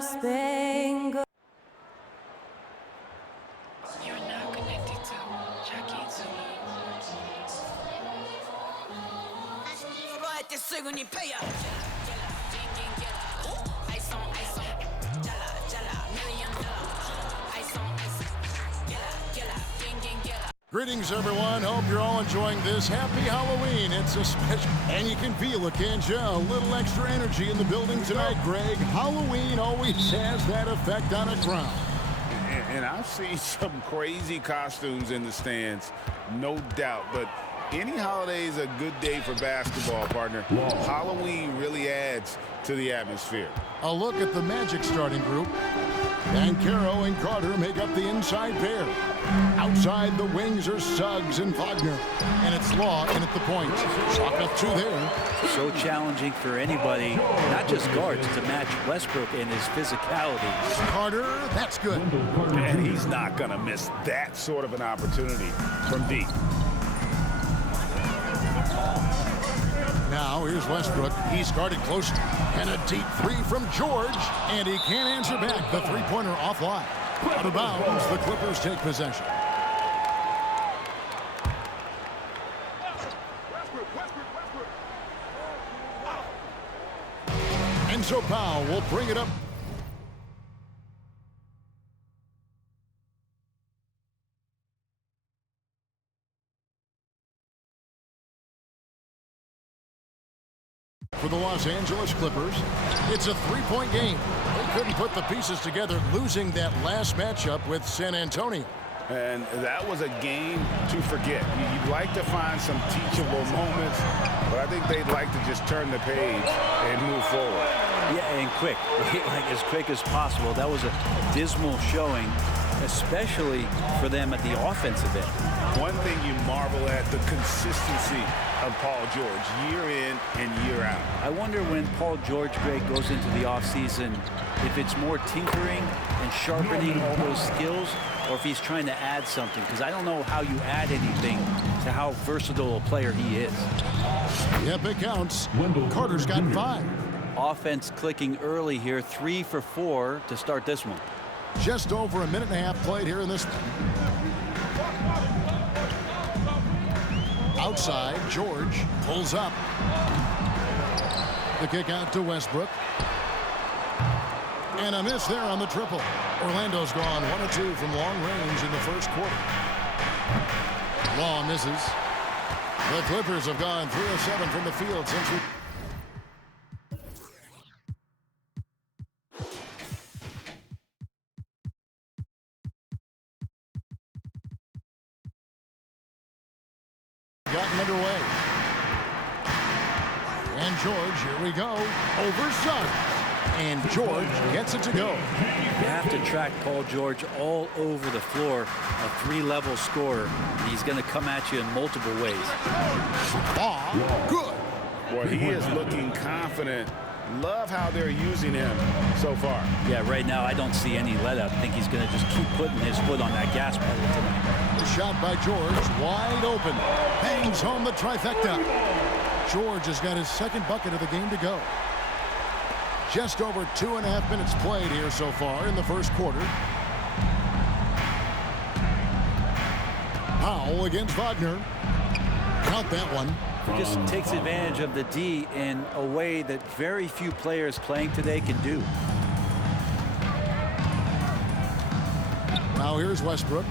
Spangled. You're now connected to Jackie Greetings, everyone. Hope you're all enjoying this. Happy Halloween. It's a special, and you can feel it, can't you? A little extra energy in the building tonight, Greg. Halloween always has that effect on a crowd. And I've seen some crazy costumes in the stands, no doubt. But any holiday is a good day for basketball, partner. Halloween really adds to the atmosphere. A look at the Magic starting group. Banchero and Carter make up the inside pair. Outside the wings are Suggs and Wagner. And it's Law in at the point. Chalk up two there. So challenging for anybody, not just guards, to match Westbrook in his physicality. Carter, that's good. And he's not going to miss that sort of an opportunity from deep. Now here's Westbrook. He's guarded close. And a deep three from George. And he can't answer back. The three-pointer offline. Out of bounds, the Clippers take possession. And so Powell will bring it up. For the Los Angeles Clippers, it's a three-point game. They couldn't put the pieces together, losing that last matchup with San Antonio. And that was a game to forget. You'd like to find some teachable moments, but I think they'd like to just turn the page and move forward. Yeah, and quick, like as quick as possible. That was a dismal showing, especially for them at the offensive end. One thing you marvel at, the consistency of Paul George, year in and year out. I wonder when Paul George, Greg, goes into the offseason, if it's more tinkering and sharpening all those skills, or if he's trying to add something, because I don't know how you add anything to how versatile a player he is. Yep, it counts. Carter's got 5. Offense clicking early here, 3 for 4 to start this one. Just over a minute and a half played here in this one. Outside, George pulls up. The kick out to Westbrook. And a miss there on the triple. Orlando's gone 1 of 2 from long range in the first quarter. Law misses. The Clippers have gone 3 of 7 from the field since we... gotten underway. And George, here we go, over Suggs. And George gets it to go. You have to track Paul George all over the floor, a 3-level scorer. He's going to come at you in multiple ways. Good. Well, he is looking confident. Love how they're using him so far. Yeah, right now I don't see any let up. I think he's going to just keep putting his foot on that gas pedal tonight. The shot by George, wide open. Bangs home the trifecta. George has got his second bucket of the game to go. Just over 2.5 minutes played here so far in the first quarter. Powell against Wagner. Count that one. He just takes advantage of the D in a way that very few players playing today can do. Now here's Westbrook.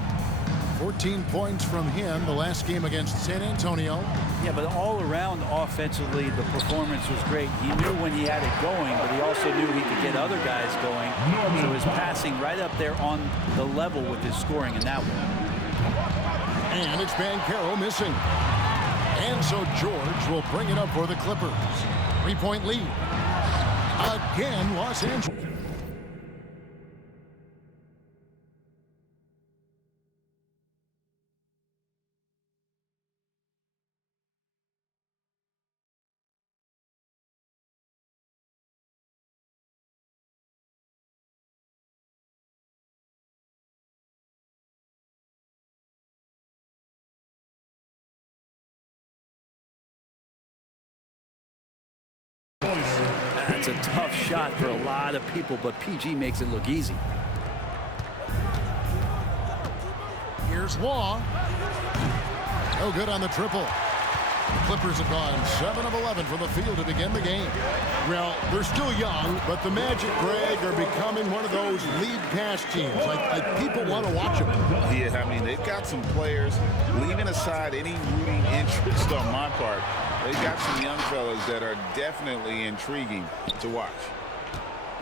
14 points from him the last game against San Antonio. Yeah, but all around offensively, the performance was great. He knew when he had it going, but he also knew he could get other guys going. So his passing right up there on the level with his scoring in that one. And it's Banchero missing. And so George will bring it up for the Clippers. 3-point lead. Again, Los Angeles. a tough shot for a lot of people, but PG makes it look easy. Here's Law. No good on the triple. The Clippers have gone 7 of 11 from the field to begin the game. Well, they're still young, but the Magic, Greg, are becoming one of those lead pass teams. Like people want to watch them. Yeah, I mean, they've got some players, leaving aside any rooting interest on my part, they've got some young fellas that are definitely intriguing to watch.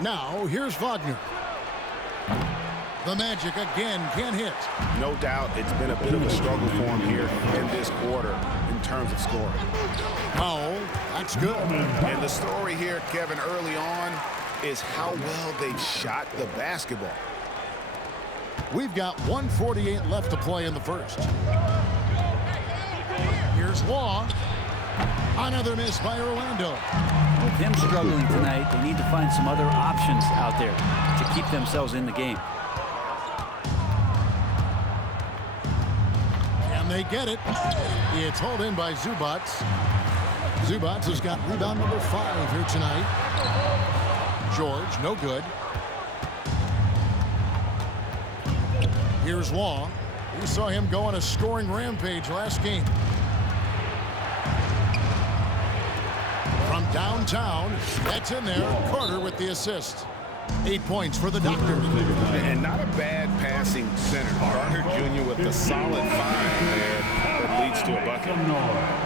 Now, here's Wagner. The Magic again can't hit. No doubt it's been a bit of a struggle for him here in this quarter in terms of scoring. Oh, that's good. And the story here, Kevin, early on is how well they've shot the basketball. We've got 1:48 left to play in the first. Here's Law. Another miss by Orlando. With him struggling tonight, they need to find some other options out there to keep themselves in the game. And they get it. It's hauled in by Zubats. Zubats has got rebound number 5 here tonight. George, no good. Here's Law. We saw him go on a scoring rampage last game. From downtown, that's in there. Carter with the assist. 8 points for the Doctors. And not a bad passing center. Carter Jr. with a solid 5 there that leads to a bucket.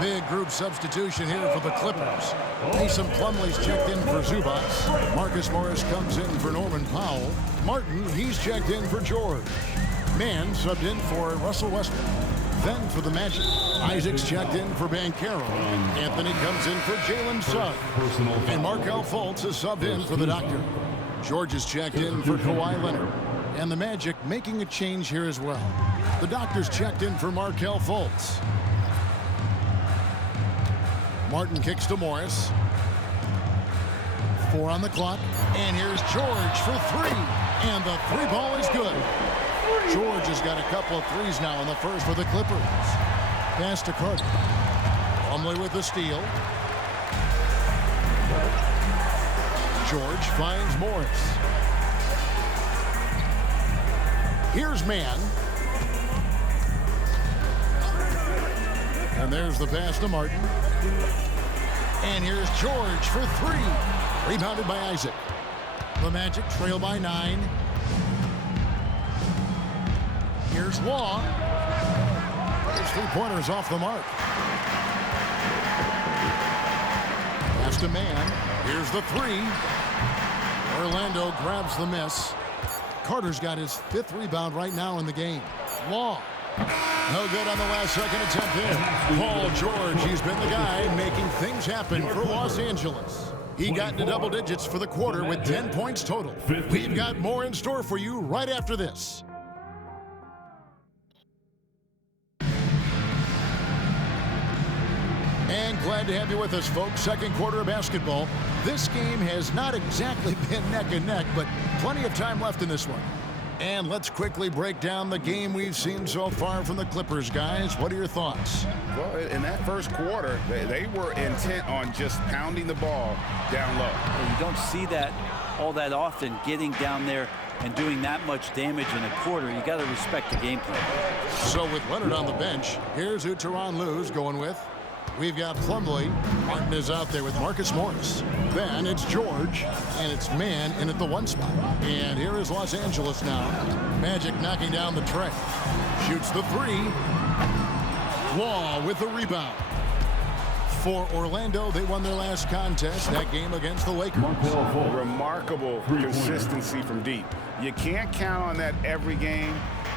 Big group substitution here for the Clippers. Mason Plumlee's checked in for Zubats. Marcus Morris comes in for Norman Powell. Martin, he's checked in for George. Mann subbed in for Russell Westbrook. Then for the Magic, Isaac's checked in for Banchero. Anthony comes in for Jalen Suggs. And Markelle Fultz is subbed in for the Doctor. George is checked in for Kawhi Leonard. And the Magic making a change here as well. The Doctor's checked in for Markelle Fultz. Martin kicks to Morris. 4 on the clock. And here's George for 3. And the 3 ball is good. George has got a couple of threes now in the first for the Clippers. Pass to Carter. Plumlee with the steal. George finds Morris. Here's Mann. And there's the pass to Martin. And here's George for 3. Rebounded by Isaac. The Magic trail by 9. Here's Law. His 3-pointers off the mark. Pass to Mann. Here's the 3. Orlando grabs the miss. Carter's got his 5th rebound right now in the game. Law. No good on the last second attempt there. Paul George, he's been the guy making things happen for Los Angeles. He got into double digits for the quarter with 10 points total. We've got more in store for you right after this. And glad to have you with us, folks. Second quarter of basketball. This game has not exactly been neck and neck, but plenty of time left in this one. And let's quickly break down the game we've seen so far from the Clippers, guys. What are your thoughts? Well, in that first quarter, they were intent on just pounding the ball down low. Well, you don't see that all that often, getting down there and doing that much damage in a quarter. You got to respect the game plan. So with Leonard on the bench, here's who Tyronn Lue's going with. We've got Plumlee. Martin is out there with Marcus Morris. Then it's George, and it's Mann in at the 1 spot. And here is Los Angeles now. Magic knocking down the tray. Shoots the 3. Law with the rebound. For Orlando, they won their last contest, that game against the Lakers. Remarkable consistency from deep. You can't count on that every game,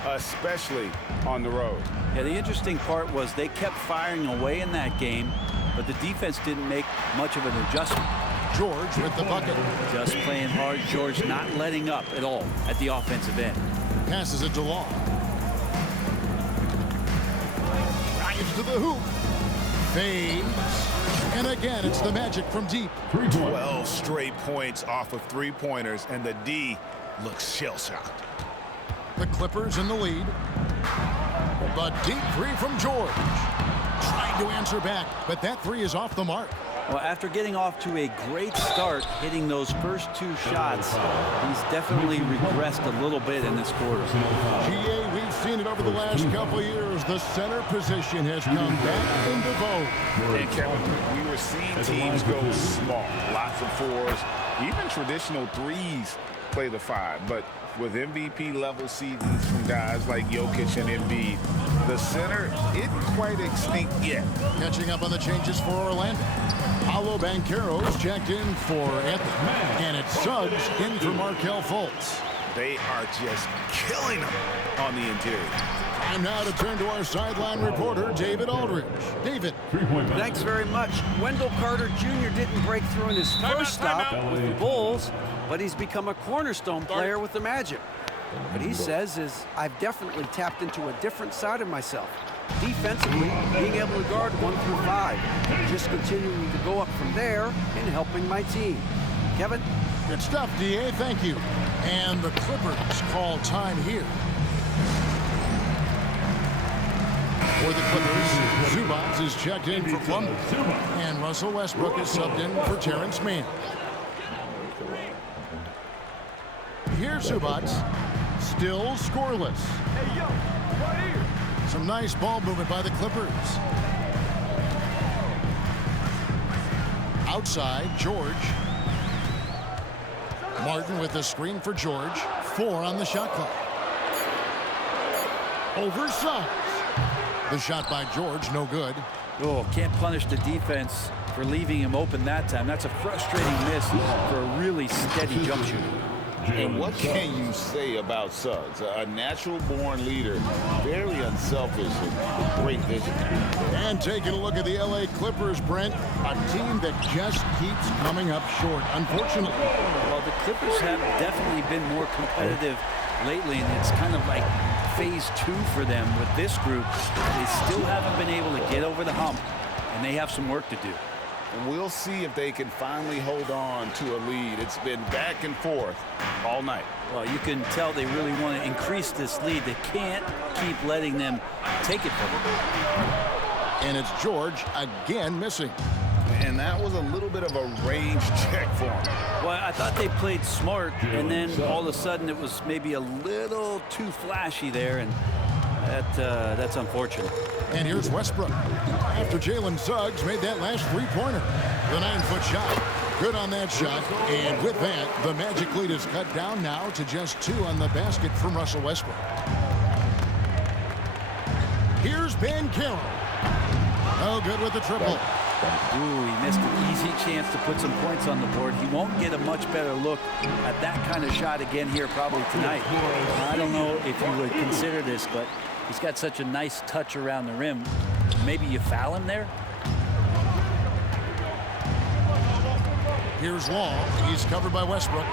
especially on the road. Yeah, the interesting part was they kept firing away in that game, but the defense didn't make much of an adjustment. George with the bucket. Just playing hard. George not letting up at all at the offensive end. Passes it to Law. Drives to the hoop. Fades. And again, it's the Magic from deep. 12 straight points off of 3-pointers, and the D looks shell-shocked. The Clippers in the lead. The deep 3 from George. Trying to answer back, but that 3 is off the mark. Well, after getting off to a great start, hitting those first 2 shots, he's definitely regressed a little bit in this quarter. GA, we've seen it over the last couple of years. The center position has come back into vogue. And Kevin, we were seeing teams go small, lots of 4s, even traditional 3s play the 5. But with MVP level seasons from guys like Jokic and Embiid, the center isn't quite extinct yet. Catching up on the changes for Orlando. Paolo Banchero's checked in for Anthony, and it's Suggs in for Markelle Fultz. They are just killing them on the interior. Time now to turn to our sideline reporter, David Aldridge. David. Thanks very much. Wendell Carter Jr. didn't break through in his first stop with the Bulls, but he's become a cornerstone player with the Magic. What he says is, I've definitely tapped into a different side of myself. Defensively, being able to guard 1 through 5. Just continuing to go up from there and helping my team. Kevin? Good stuff, DA. Thank you. And the Clippers call time here. For the Clippers, Zubac is checked in for Plumlee, and Russell Westbrook is subbed in for Terrence Mann. Here's Zubac, still scoreless. Hey, yo, right here. Some nice ball movement by the Clippers. Outside, George. Martin with the screen for George. 4 on the shot clock. Over Suggs. The shot by George, no good. Oh, can't punish the defense for leaving him open that time. That's a frustrating miss for a really steady jump shooter. And what can you say about Suggs? A natural-born leader, very unselfish and great vision. And taking a look at the LA Clippers, Brent, a team that just keeps coming up short, unfortunately. Well, the Clippers have definitely been more competitive lately, and it's kind of like phase 2 for them with this group. They still haven't been able to get over the hump, and they have some work to do. And we'll see if they can finally hold on to a lead. It's been back and forth all night. Well, you can tell they really want to increase this lead. They can't keep letting them take it from them. And it's George again missing. And that was a little bit of a range check for him. Well, I thought they played smart, and then all of a sudden it was maybe a little too flashy there, and that's unfortunate. And here's Westbrook. After Jalen Suggs made that last 3-pointer. The 9-foot shot. Good on that shot. And with that, the Magic lead is cut down now to just 2 on the basket from Russell Westbrook. Here's Banchero. Oh, good with the triple. Ooh, he missed an easy chance to put some points on the board. He won't get a much better look at that kind of shot again here probably tonight. I don't know if you would consider this, but he's got such a nice touch around the rim. Maybe you foul him there? Here's Law. He's covered by Westbrook.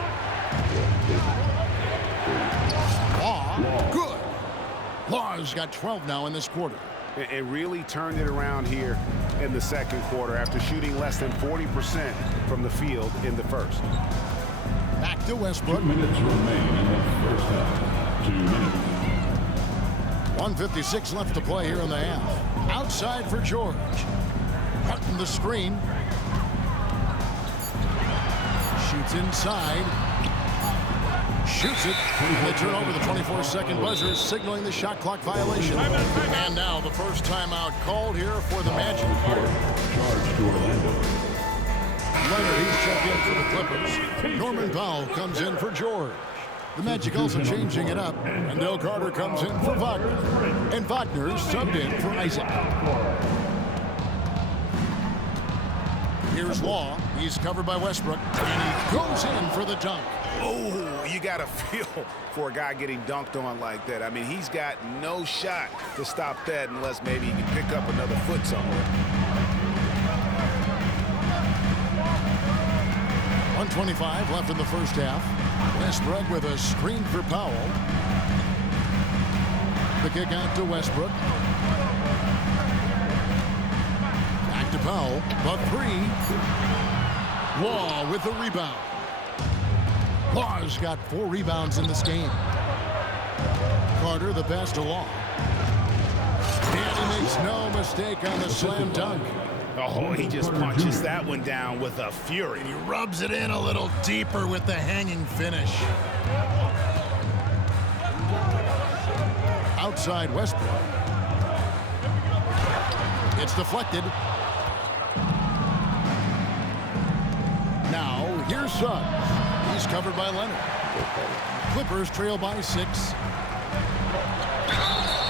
Law, good. Law's got 12 now in this quarter. It really turned it around here in the second quarter after shooting less than 40% from the field in the first. Back to Westbrook. 2 minutes remain in the first half. 2 minutes. 1:56 left to play here in the half. Outside for George. Cutting the screen. Shoots inside. Shoots it. And they turn over the 24-second buzzer, signaling the shot clock violation. And now the first timeout called here for the Magic. Charge to Orlando. Leonard, he's checked in for the Clippers. Norman Powell comes in for George. The Magic also changing it up. And Del Carter comes in for Wagner. And Wagner subbed in for Isaac. Here's Law. He's covered by Westbrook. And he goes in for the dunk. Oh, you got to feel for a guy getting dunked on like that. I mean, he's got no shot to stop that unless maybe he can pick up another foot somewhere. 1:25 left in the first half. Westbrook with a screen for Powell. The kick out to Westbrook. Back to Powell. The 3. Law with the rebound. Law's got 4 rebounds in this game. Carter the pass to Law. And he makes no mistake on the slam dunk. Oh, he just punches that one down with a fury. And he rubs it in a little deeper with the hanging finish. Outside Westbrook. It's deflected. Now, here's Suggs. He's covered by Leonard. Clippers trail by 6.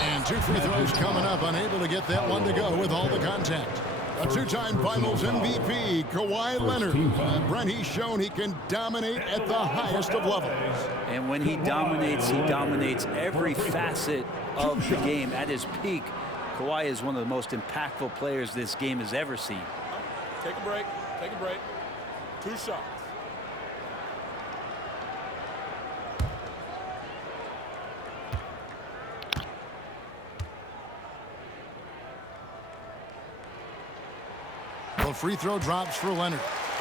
And 2 free throws coming up, unable to get that one to go with all the contact. A 2-time Finals MVP, Kawhi Leonard. Brent, he's shown he can dominate at the highest of levels. And when he dominates every facet of the game at his peak. Kawhi is one of the most impactful players this game has ever seen. Take a break. Take a break. 2 shots. The free throw drops for Leonard.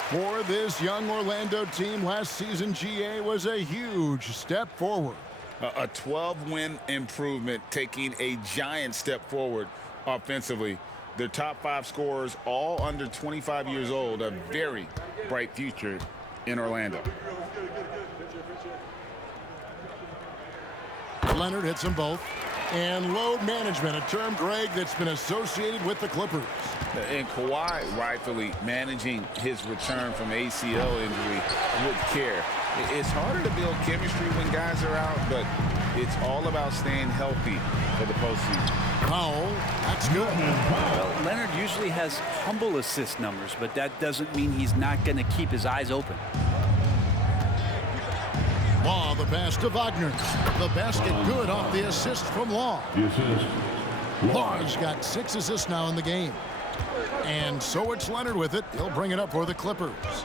For this young Orlando team, last season GA was a huge step forward. A 12-win improvement, taking a giant step forward offensively. Their top 5 scorers, all under 25 years old, a very bright future in Orlando. Leonard hits them both. And load management, a term, Greg, that's been associated with the Clippers. And Kawhi rightfully managing his return from ACL injury with care. It's harder to build chemistry when guys are out, but it's all about staying healthy for the postseason. Powell, that's good. Well, Leonard usually has humble assist numbers, but that doesn't mean he's not going to keep his eyes open. Law, the pass to Wagner. The basket good off the assist from Law. The assist. Law's got 6 assists now in the game. And so it's Leonard with it. He'll bring it up for the Clippers.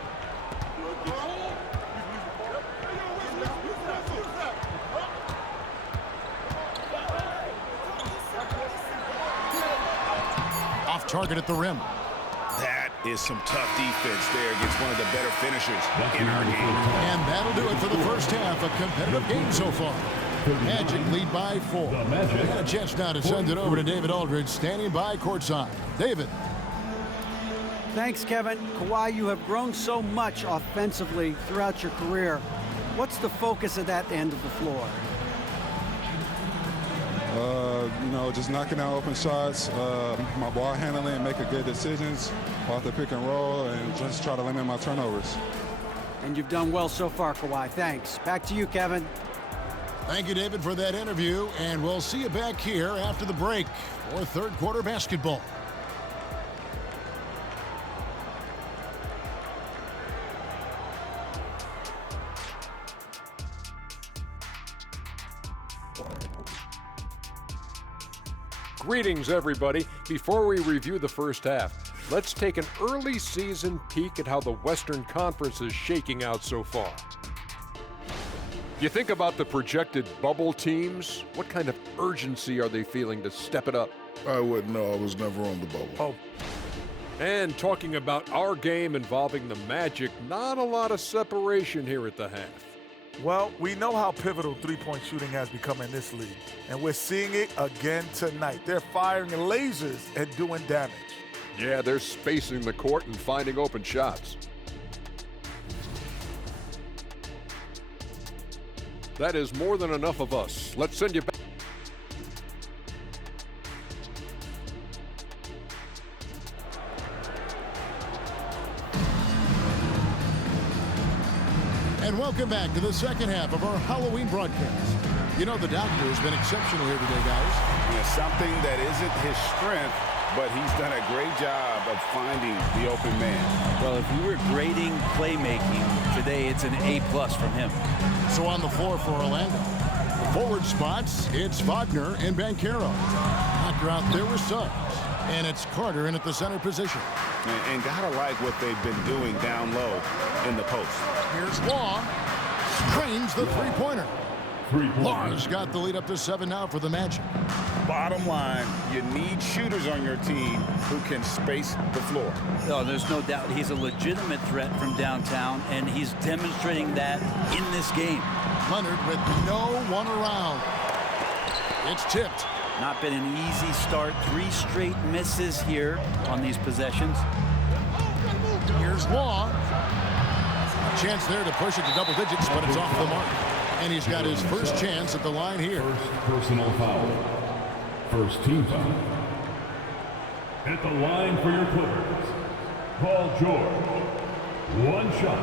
Off target at the rim. That is some tough defense there against one of the better finishers in our game. And that'll do it for the first half. A competitive game so far. Magic lead by 4. We got a chance now to send it over to David Aldridge, standing by courtside. David. Thanks, Kevin. Kawhi, you have grown so much offensively throughout your career. What's the focus of that end of the floor? You know, just knocking out open shots, my ball handling, making good decisions off the pick and roll, and just try to limit my turnovers. And you've done well so far, Kawhi. Thanks. Back to you, Kevin. Thank you, David, for that interview, and we'll see you back here after the break for third quarter basketball. Greetings, everybody. Before we review the first half, let's take an early season peek at how the Western Conference is shaking out so far. You think about the projected bubble teams, what kind of urgency are they feeling to step it up? I wouldn't know. I was never on the bubble. Oh. And talking about our game involving the Magic, not a lot of separation here at the half. Well, we know how pivotal three-point shooting has become in this league, and we're seeing it again tonight. They're firing lasers and doing damage. Yeah, they're spacing the court and finding open shots. That is more than enough of us. Let's send you back. And welcome back to the second half of our Halloween broadcast. You know, the doctor has been exceptional here today, guys. Yeah, something that isn't his strength, but he's done a great job of finding the open man. Well, if we were grading playmaking today, it's an A+ from him. So on the floor for Orlando. The forward spots, it's Wagner and Banchero. Knocker out there with Suggs. And it's Carter in at the center position. And gotta like what they've been doing down low in the post. Here's Law. Drains the three-pointer. Law's got the lead up to 7 now for the Magic. Bottom line, you need shooters on your team who can space the floor. No, there's no doubt he's a legitimate threat from downtown, and he's demonstrating that in this game. Leonard with no one around. It's tipped. Not been an easy start. 3 straight misses here on these possessions. Here's Law. A chance there to push it to double digits, but it's off the mark. And he's got his first chance at the line here. First personal foul. First team foul. At the line for your Clippers, Paul George. 1 shot.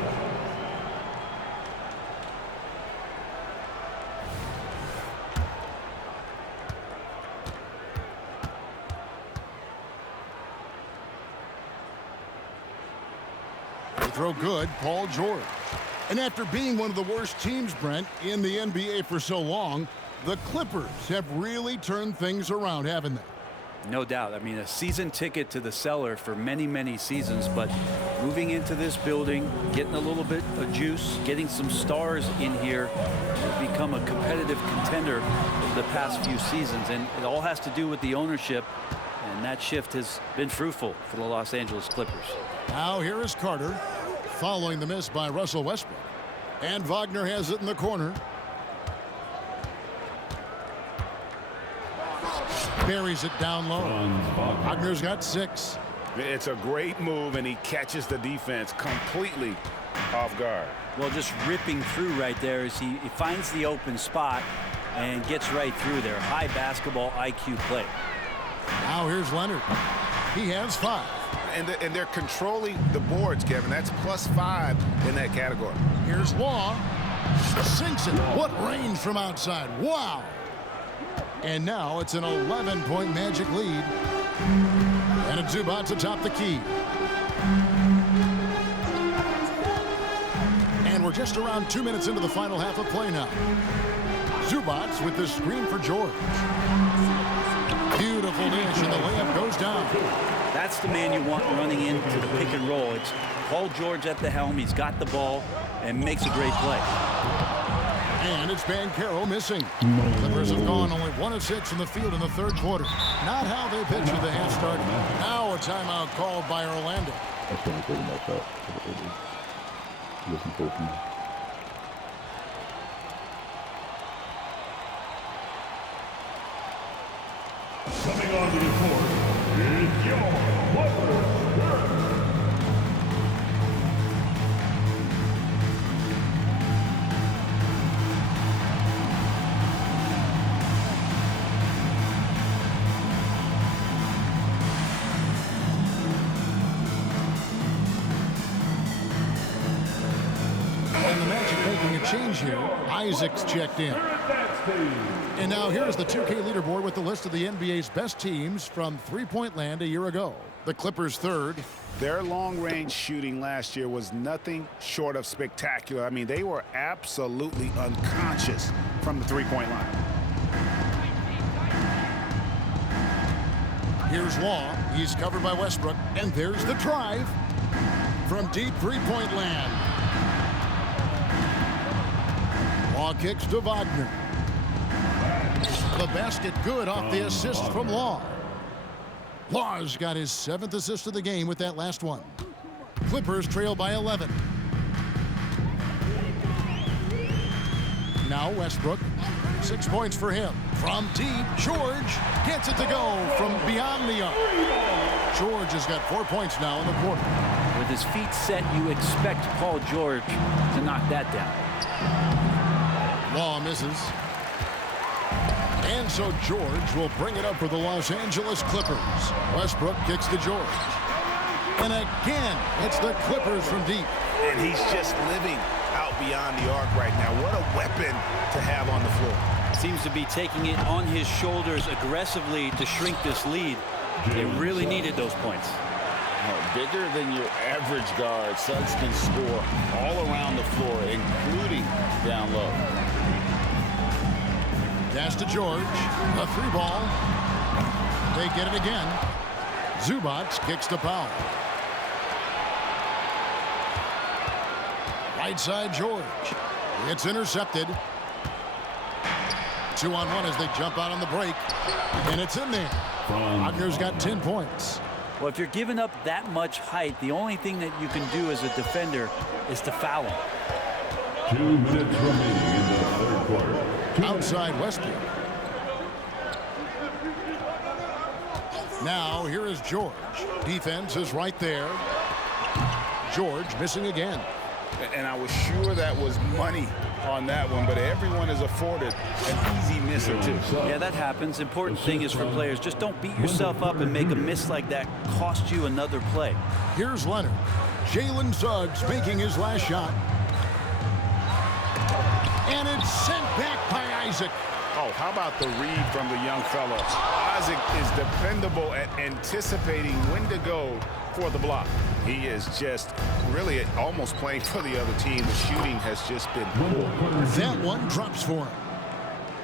They throw good, Paul George. And after being one of the worst teams, Brent, in the NBA for so long, the Clippers have really turned things around, haven't they? No doubt. I mean, a season ticket to the cellar for many, many seasons, but moving into this building, getting a little bit of juice, getting some stars in here, have become a competitive contender over the past few seasons. And it all has to do with the ownership, and that shift has been fruitful for the Los Angeles Clippers. Now here is Carter, following the miss by Russell Westbrook. And Wagner has it in the corner. Buries it down low. Wagner's got 6. It's a great move, and he catches the defense completely off guard. Well, just ripping through right there as he finds the open spot and gets right through there. High basketball IQ play. Now here's Leonard. He has 5. And they're controlling the boards, Kevin. That's +5 in that category. Here's Law. Sinks it. What range from outside. Wow. And now it's an 11-point Magic lead. And it's Zubac atop the key. And we're just around 2 minutes into the final half of play now. Zubac with the screen for George. Beautiful dish, and the layup goes down. That's the man you want running into the pick and roll. It's Paul George at the helm. He's got the ball and makes a great play. And it's Banchero missing. Clippers have gone only 1 of 6 in the field in the 3rd quarter. Not how they pictured the half started. Now a timeout called by Orlando. I was trying to about that. Listen to me. Coming onto the court is your Clippers. And the Magic making a change here. Isaac's checked in. And now here's the 2K leaderboard with the list of the NBA's best teams from three-point land a year ago. The Clippers 3rd. Their long-range shooting last year was nothing short of spectacular. I mean, they were absolutely unconscious from the three-point line. Here's Law. He's covered by Westbrook. And there's the drive from deep three-point land. Law kicks to Wagner. The basket good off the assist from Law. Law's got his 7th assist of the game with that last one. Clippers trail by 11. Now Westbrook. 6 points for him. From deep, George gets it to go from beyond the arc. George has got 4 points now in the quarter. With his feet set, you expect Paul George to knock that down. Law misses. And so George will bring it up for the Los Angeles Clippers. Westbrook kicks to George. And again, it's the Clippers from deep. And he's just living out beyond the arc right now. What a weapon to have on the floor. Seems to be taking it on his shoulders aggressively to shrink this lead. They really needed those points. Bigger than your average guard, Suggs can score all around the floor, including down low. Pass to George. A 3-ball. They get it again. Zubac kicks to Powell. Right side George. It's intercepted. 2-on-1 as they jump out on the break. And it's in there. Wagner's got 10 points. Well, if you're giving up that much height, the only thing that you can do as a defender is to foul him. 2 minutes remaining in the 3rd quarter. Outside Westbrook. Now here is George. Defense is right there. George missing again. And I was sure that was money on that one, but everyone is afforded an easy misser too. Yeah, that happens. Important thing is for players, just don't beat yourself up and make a miss like that cost you another play. Here's Leonard. Jalen Suggs making his last shot. And it's sent back by Isaac. Oh, how about the read from the young fellow? Isaac is dependable at anticipating when to go for the block. He is just really almost playing for the other team. The shooting has just been poor. That one drops for him.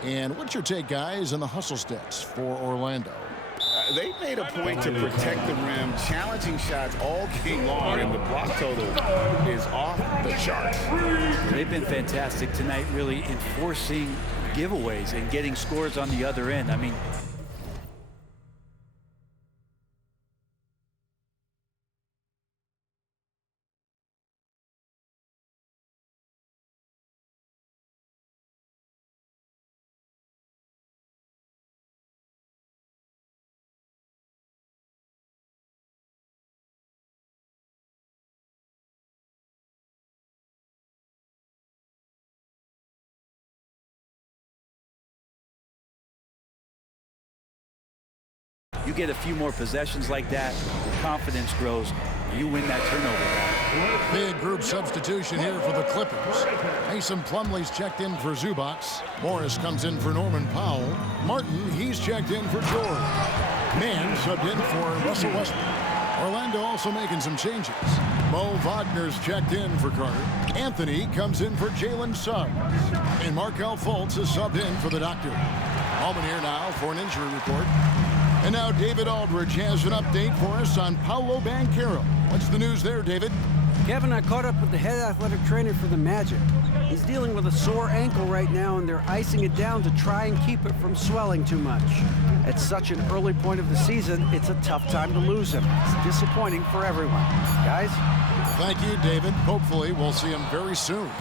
And what's your take, guys, on the hustle steps for Orlando? They made a point to protect the rim, challenging shots all game long, and the block total is off the charts. They've been fantastic tonight, really enforcing giveaways and getting scores on the other end. I mean, you get a few more possessions like that, your confidence grows, you win that turnover battle. Big group substitution here for the Clippers. Mason Plumlee's checked in for Zubac. Morris comes in for Norman Powell. Martin, he's checked in for George. Mann subbed in for Russell Westbrook. Orlando also making some changes. Mo Wagner's checked in for Carter. Anthony comes in for Jalen Suggs. And Markelle Fultz is subbed in for the Doctor. Moment here now for an injury report. And now David Aldridge has an update for us on Paolo Banchero. What's the news there, David? Kevin, I caught up with the head athletic trainer for the Magic. He's dealing with a sore ankle right now, and they're icing it down to try and keep it from swelling too much. At such an early point of the season, it's a tough time to lose him. It's disappointing for everyone. Guys? Thank you, David. Hopefully, we'll see him very soon.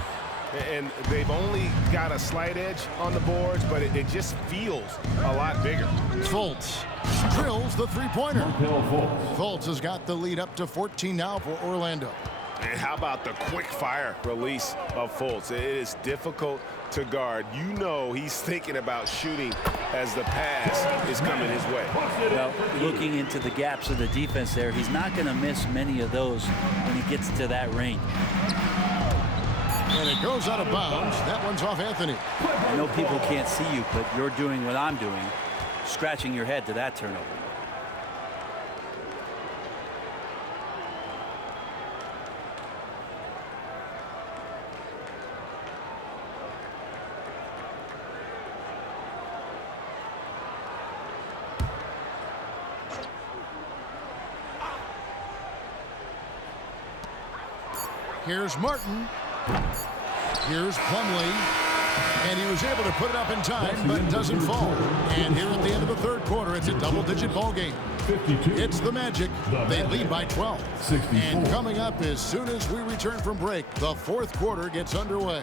And they've only got a slight edge on the boards, but it just feels a lot bigger. Fultz drills the three-pointer. Fultz has got the lead up to 14 now for Orlando. And how about the quick-fire release of Fultz? It is difficult to guard. You know he's thinking about shooting as the pass is coming his way. Well, looking into the gaps of the defense there, he's not going to miss many of those when he gets to that range. And it goes out of bounds. That one's off Anthony. I know people can't see you, but you're doing what I'm doing, scratching your head to that turnover. Here's Martin. Here's Plumlee. And he was able to put it up in time, but doesn't fall. And here at the end of the third quarter, it's a double-digit ball game. It's the Magic. They lead by 12. And coming up as soon as we return from break, the fourth quarter gets underway.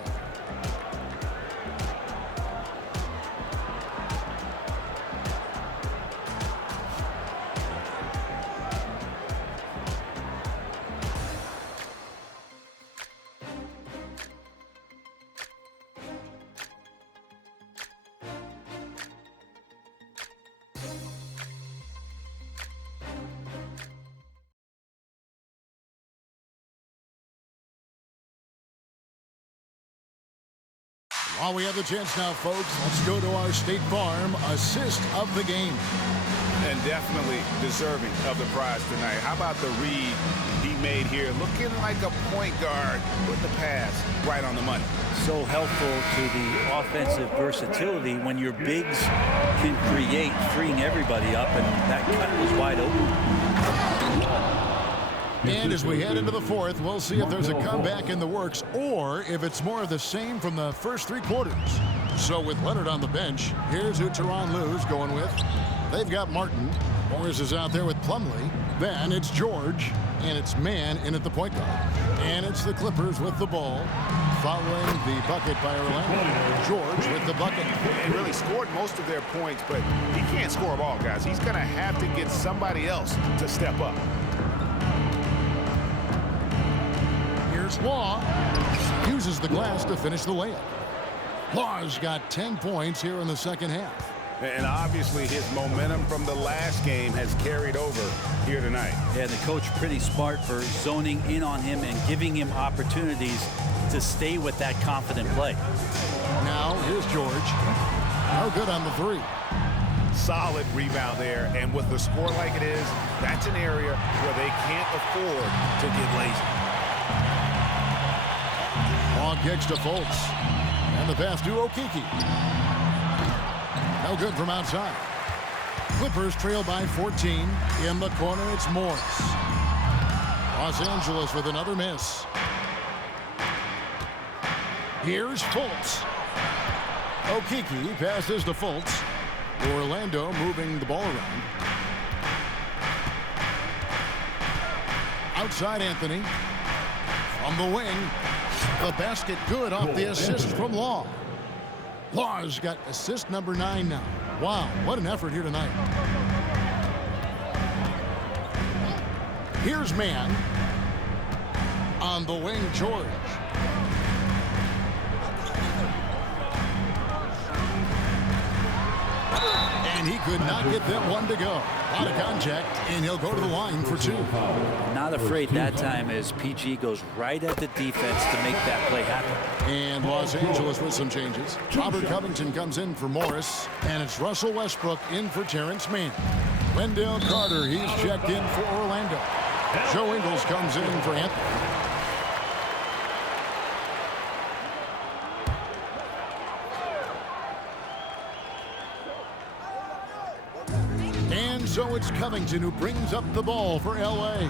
While we have the chance now, folks, let's go to our State Farm assist of the game. And definitely deserving of the prize tonight. How about the read he made here? Looking like a point guard with the pass right on the money. So helpful to the offensive versatility when your bigs can create, freeing everybody up, and that cut was wide open. And as we head into the fourth, we'll see if there's a comeback in the works or if it's more of the same from the first three quarters. So with Leonard on the bench, here's who Tyronn Lue's going with. They've got Martin. Morris is out there with Plumlee. Then it's George. And it's Mann in at the point guard. And it's the Clippers with the ball. following the bucket by Orlando. George with the bucket. And really scored most of their points, but he can't score them all, guys. He's going to have to get somebody else to step up. Here's Law. Uses the glass to finish the layup. Law's got 10 points here in the second half. And obviously his momentum from the last game has carried over here tonight. Yeah, the coach pretty smart for zoning in on him and giving him opportunities to stay with that confident play. Now here's George. No good on the three. Solid rebound there, and with the score like it is, that's an area where they can't afford to get lazy. Long kicks to Fultz. And the pass to Okiki. No good from outside. Clippers trail by 14. In the corner, it's Morris. Los Angeles with another miss. Here's Fultz. Okiki passes to Fultz. Orlando moving the ball around. Outside Anthony. From the wing. The basket good off the assist from Law. Law's got assist number 9 now. Wow, what an effort here tonight. Here's Mann. On the wing, George. And he could not get that one to go. A lot of contact, and he'll go to the line for 2. Not afraid that time as PG goes right at the defense to make that play happen. And Los Angeles with some changes. Robert Covington comes in for Morris, and it's Russell Westbrook in for Terrence Mann. Wendell Carter, he's checked in for Orlando. Joe Ingles comes in for Anthony. So it's Covington who brings up the ball for L.A.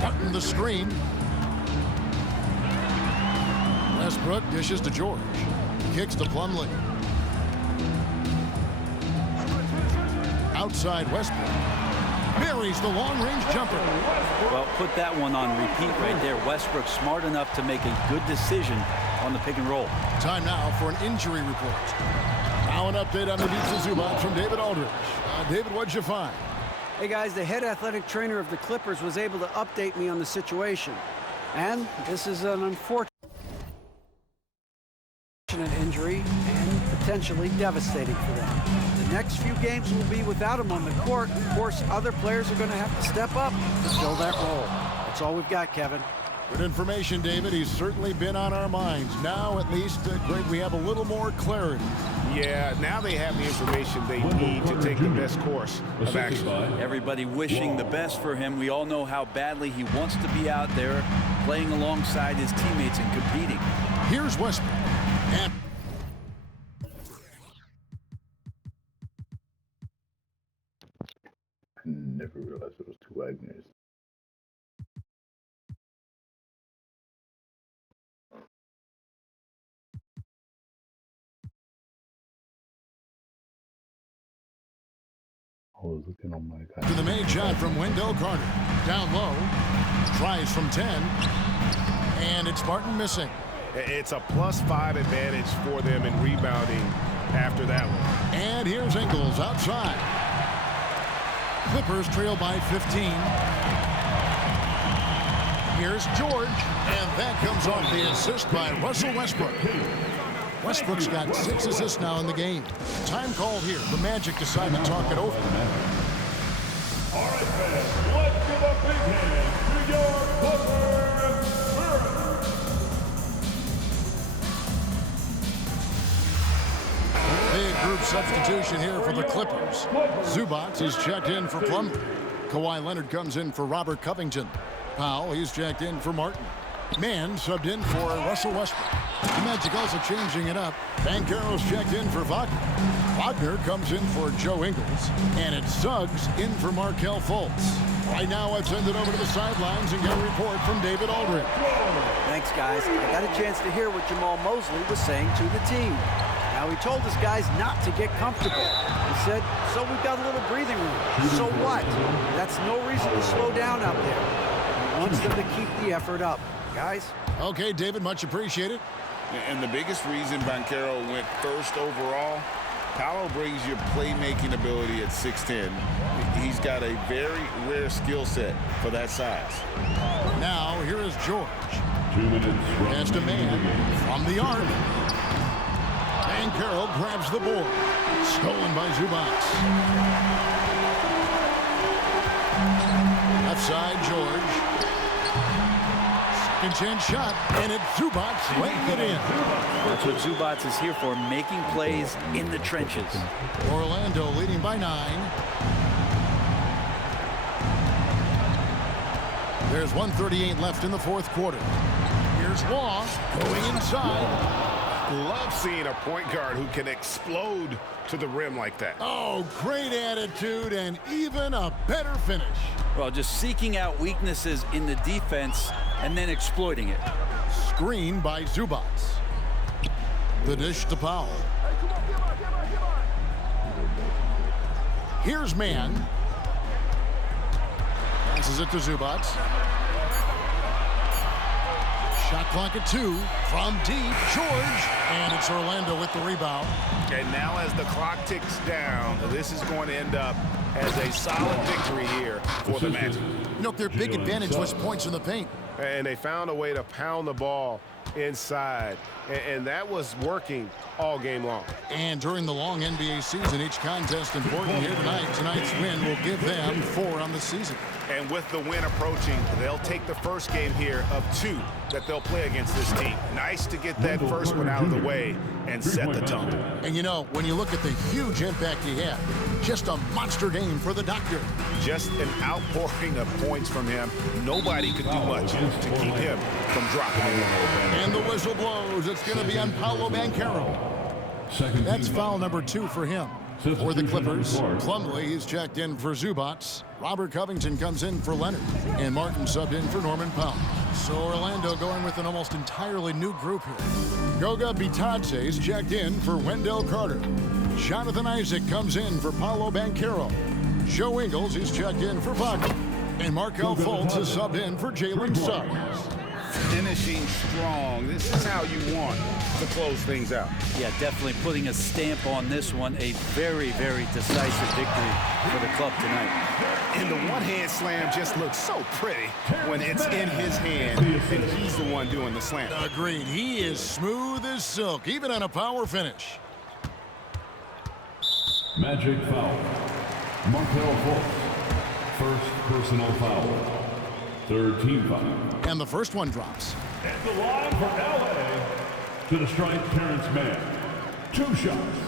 Cutting the screen. Westbrook dishes to George. Kicks to Plumlee. Outside Westbrook. Marries the long-range jumper. Well, put that one on repeat right there. Westbrook smart enough to make a good decision on the pick and roll. Time now for an injury report. Now an update on the Pizza Zubat from David Aldridge. David, what'd you find? Hey, guys, the head athletic trainer of the Clippers was able to update me on the situation. And this is an unfortunate injury and potentially devastating for them. The next few games will be without him on the court. Of course, other players are going to have to step up to fill that role. That's all we've got, Kevin. Good information, David. He's certainly been on our minds. Now, at least, Greg, we have a little more clarity. Yeah, now they have the information they need to take the best course of action. Everybody wishing the best for him. We all know how badly he wants to be out there playing alongside his teammates and competing. Here's Westbrook. And I never realized it was 2 Wagners. I was looking on my guy. To the made shot from Wendell Carter. Down low. Tries from 10. And it's Barton missing. It's a +5 advantage for them in rebounding after that one. And here's Ingles outside. Clippers trail by 15. Here's George. And that comes off the assist by Russell Westbrook. Westbrook's got 6 assists now in the game. Time called here. The Magic decide to talk it over. All right, fans, let's give a big hand to your Clippers. Big group substitution here for the Clippers. Zubac is checked in for Plumlee. Kawhi Leonard comes in for Robert Covington. Powell, he's checked in for Martin. Mann subbed in for Russell Westbrook. The Magic also changing it up. Banchero's checked in for Wagner. Wagner comes in for Joe Ingles. And it's Suggs in for Markelle Fultz. Right now, I've sent it over to the sidelines and get a report from David Aldridge. Thanks, guys. I got a chance to hear what Jamal Mosley was saying to the team. Now, he told his guys not to get comfortable. He said, so we've got a little breathing room. So what? That's no reason to slow down out there. He wants them to keep the effort up. guys. Okay, David, much appreciated. And the biggest reason Banchero went first overall, Paolo brings you playmaking ability at 6'10". He's got a very rare skill set for that size. Now, here is George. 2 minutes. Past a man from the arc. Banchero grabs the board. Stolen by Zubac. Left side, George. Second chance shot, and it's Zubac laying it in. That's what Zubac is here for, making plays in the trenches. Orlando leading by 9. There's 1:38 left in the fourth quarter. Here's Law going inside. Love seeing a point guard who can explode to the rim like that. Oh, great attitude and even a better finish. Well, just seeking out weaknesses in the defense and then exploiting it. Screen by Zubac. The dish to Powell. Here's Mann. Passes it to Zubac. Shot clock at 2 from deep. George. And it's Orlando with the rebound. And now as the clock ticks down, this is going to end up as a solid victory here for the Magic. You know, their big advantage was points in the paint. And they found a way to pound the ball inside. And that was working all game long. And during the long NBA season, each contest important here tonight. Tonight's win will give them 4 on the season. And with the win approaching, they'll take the first game here of 2 that they'll play against this team. Nice to get that first one out of the way and set the tone. And you know, when you look at the huge impact he had, just a monster game for the doctor. Just an outpouring of points from him. Nobody could do much to keep him from dropping in. And the whistle blows. It's going to be on Paolo Banchero. That's foul number 2 for him. For the Clippers, Plumlee is checked in for Zubac. Robert Covington comes in for Leonard. And Martin subbed in for Norman Powell. So Orlando going with an almost entirely new group here. Goga Bitadze is checked in for Wendell Carter. Jonathan Isaac comes in for Paolo Banchero. Joe Ingles is checked in for Wagner. And Markel Fultz is subbed in for Jalen Suggs. Finishing strong. This is how you want to close things out. Yeah, definitely putting a stamp on this one. A very, very decisive victory for the club tonight. And the one-hand slam just looks so pretty when it's in his hand and he's the one doing the slam. Agreed. He is smooth as silk, even on a power finish. Magic foul. Markel Fultz. First personal foul. Third team foul. And the first one drops. At the line for LA. To the strike, Terrence Mann. 2 shots.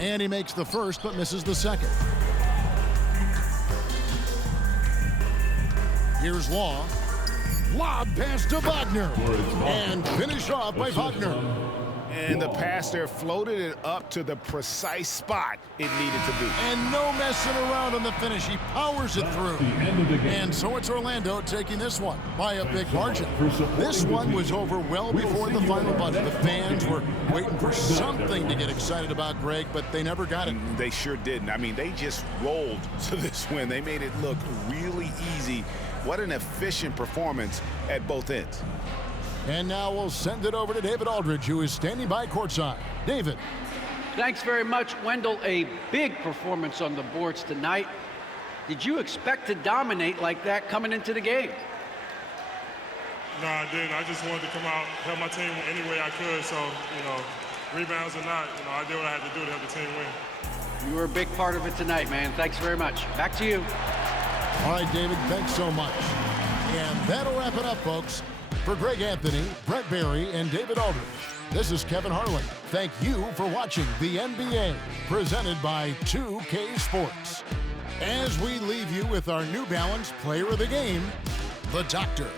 And he makes the first, but misses the second. Here's Law. Lob pass to Wagner. And finished off by Wagner. And the pass there floated it up to the precise spot it needed to be. And no messing around on the finish. He powers it through. And so it's Orlando taking this one by a big margin. This one was over well before the final buzzer. The fans were waiting for something to get excited about, Greg, but they never got it. They sure didn't. I mean, they just rolled to this win. They made it look really easy. What an efficient performance at both ends. And now we'll send it over to David Aldridge, who is standing by courtside. David. Thanks very much, Wendell. A big performance on the boards tonight. Did you expect to dominate like that coming into the game? No, I didn't. I just wanted to come out, help my team any way I could. So, rebounds or not, I did what I had to do to help the team win. You were a big part of it tonight, man. Thanks very much. Back to you. All right, David, thanks so much. And that'll wrap it up, folks. For Greg Anthony, Brett Barry, and David Aldridge, this is Kevin Harlan. Thank you for watching the NBA, presented by 2K Sports. As we leave you with our New Balance Player of the Game, the Doctor.